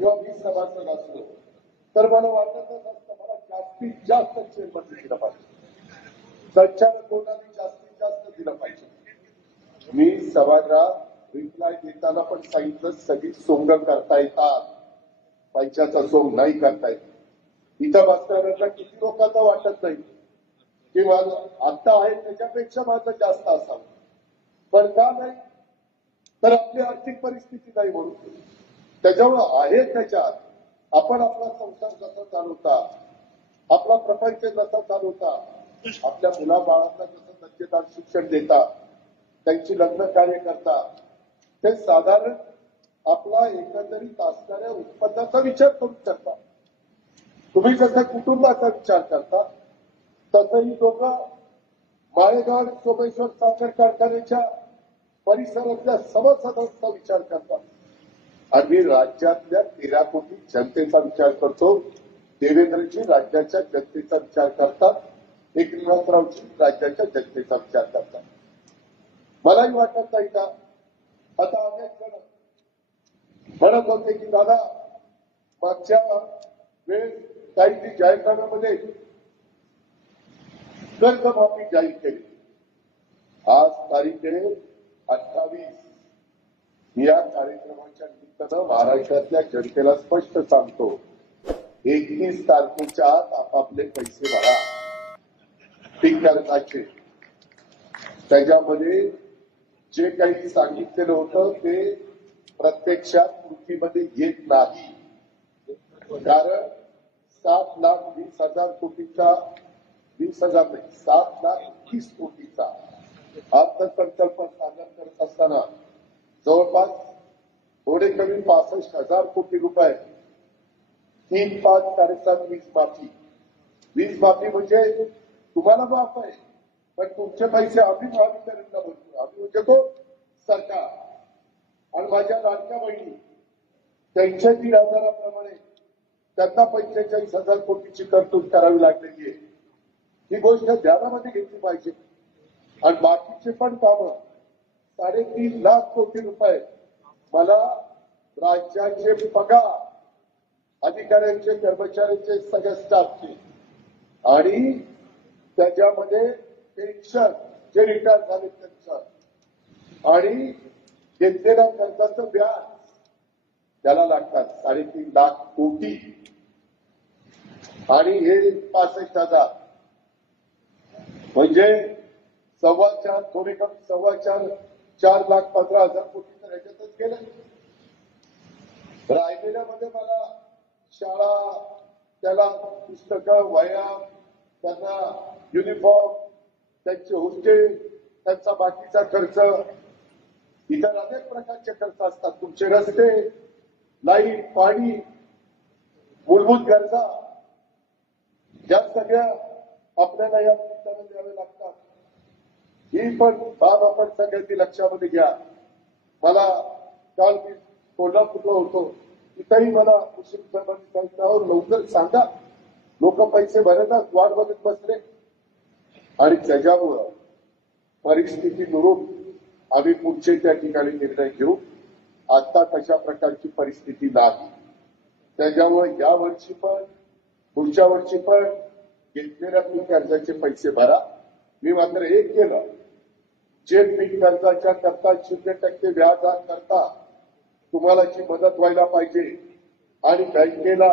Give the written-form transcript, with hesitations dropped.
किंवा 20 सभासद असलो तर मला वाटतच असतं मला जास्तीत जास्त चेअरमन दिलं पाहिजे, संचालक कोणाने जास्तीत जास्त दिलं पाहिजे. मी सभागृहात रिप्लाय देताना पण सांगितलं सगळी सोंग करता येतात, पैशाचा सोंग नाही करता येत. इथं बसणाऱ्यांना किती लोकांना वाटत नाही की माझं आता आहे त्याच्यापेक्षा माझं जास्त असावं, पण का नाही तर आपली आर्थिक परिस्थिती नाही म्हणून. त्याच्यामुळे आहे त्याच्यात आपण आपला संसार कसा चालवता, आपला प्रपंच कसा चालवता, आपल्या मुलाबाळांना कसं दर्जेदार शिक्षण देता, त्यांची लग्न कार्य करता, ते साधारण आपला एकंदरीत असणाऱ्या उत्पन्नाचा विचार करू शकता. तुम्ही जसं कुटुंबाचा विचार करता तसंही लोक माळेगाव सोमेश्वर साखर कारखान्याच्या परिसरातल्या सभासदांचा विचार करतात. आणि राज्यातल्या 13 कोटी जनतेचा विचार करतो. देवेंद्रजी राज्याच्या जनतेचा विचार करतात, एकनाथरावजी राज्याच्या जनतेचा विचार करतात. मलाही वाटत नाही का आता अनेक जण म्हणत होते की दादा मागच्या वेळेस काही जाहीरनाम्यामध्ये कर्जमाफी जाहीर केली. आज तारीख आहे 28. या कार्यक्रमाच्या निमित्तानं महाराष्ट्रातल्या जनतेला स्पष्ट सांगतो 31 तारखेच्या आत आपापले पैसे भरा पीक कर्जाचे. त्याच्यामध्ये जे काही सांगितलेलं होतं ते प्रत्यक्षात कृतीमध्ये येत नाही. कारण 7,20,000 कोटीचा 20,000 नाही 7,20,000 कोटीचा अर्थसंकल्प सादर करत असताना जवळपास थोडे कमी 65,000 कोटी रुपये 3, 5, 7.5 वीज माफी. वीज माफी म्हणजे तुम्हाला माफ आहे पण तुमचे पैसे आम्ही महावितरणला बोलतो. आम्ही म्हणजे तो सरकार. आणि माझ्या लाडक्या बहिणी त्यांच्या 1,500 त्यांना 45,000 कोटीची तरतूद करावी लागलेली आहे. ही गोष्ट ध्यानामध्ये घेतली पाहिजे. आणि बाकीचे पण कामं 3.5 लाख कोटी रुपये मला राज्याचे पगार अधिकाऱ्यांचे कर्मचाऱ्यांचे सगळ्या स्टाफचे आणि त्याच्यामध्ये पेन्शन जे रिटायर झाले त्यांचं आणि घेतलेल्या कर्जाचं व्याज त्याला लागतात 3.5 लाख कोटी आणि हे 65,000 म्हणजे 4.25 थोडे कमी 4,15,000 कोटी तर ह्याच्यातच गेले. राहिलेल्यामध्ये मला शाळा त्याला पुस्तकं वह्या त्यांना युनिफॉर्म त्यांचे हॉस्टेल त्यांचा बाकीचा खर्च इतर अनेक प्रकारचे खर्च असतात. तुमचे रस्ते लाईट पाणी मूलभूत गरजा या सगळ्या आपल्याला या निमित्तानं द्यावे लागतात. ही पण बाब आपण सगळ्यांनी लक्षामध्ये घ्या. मला काल मी कोल्हापूरला होतो तिथंही मला मुस्लिम समाजाने सांगितलं लवकर सांगा लोक पैसे भरतात वाट बघत बसले. आणि त्याच्यामुळं परिस्थितीनुरूप आम्ही पुढचे त्या ठिकाणी निर्णय घेऊ. आता तशा प्रकारची परिस्थिती नाही. त्याच्यामुळे या वर्षी पण पुढच्या वर्षी पण घेतलेल्या पीक कर्जाचे पैसे भरा. मी मात्र एक केलं जे पीक कर्जाच्या करता 0% व्याज करता तुम्हाला जी मदत व्हायला पाहिजे आणि बँकेला